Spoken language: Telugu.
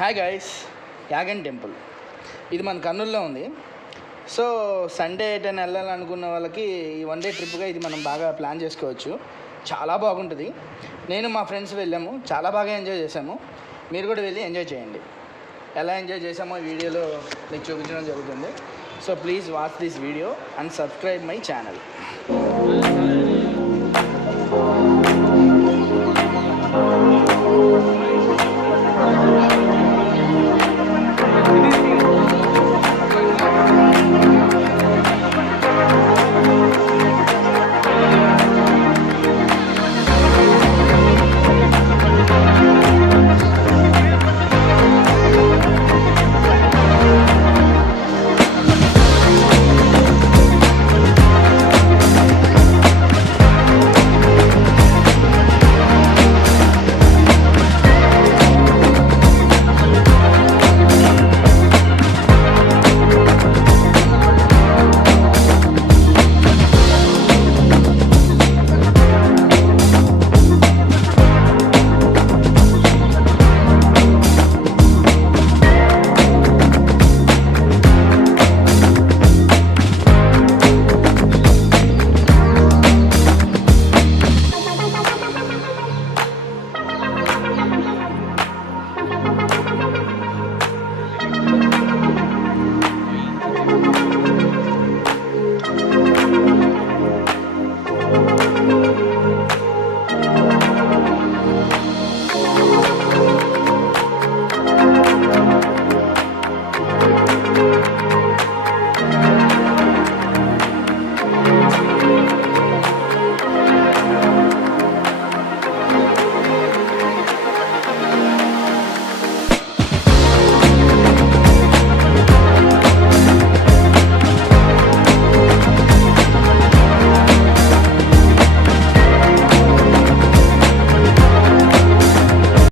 హాయ్ గైస్, యాగన్ టెంపుల్ ఇది మన కర్నూలులో ఉంది. సో సండే ఎటైనా వెళ్ళాలనుకున్న వాళ్ళకి ఈ వన్ డే ట్రిప్గా ఇది మనం బాగా ప్లాన్ చేసుకోవచ్చు. చాలా బాగుంటుంది. నేను మా ఫ్రెండ్స్ వెళ్ళాము, చాలా బాగా ఎంజాయ్ చేసాము. మీరు కూడా వెళ్ళి ఎంజాయ్ చేయండి. ఎలా ఎంజాయ్ చేసామో వీడియోలో మీకు చూపించడం జరుగుతుంది. So please watch this video and subscribe my channel.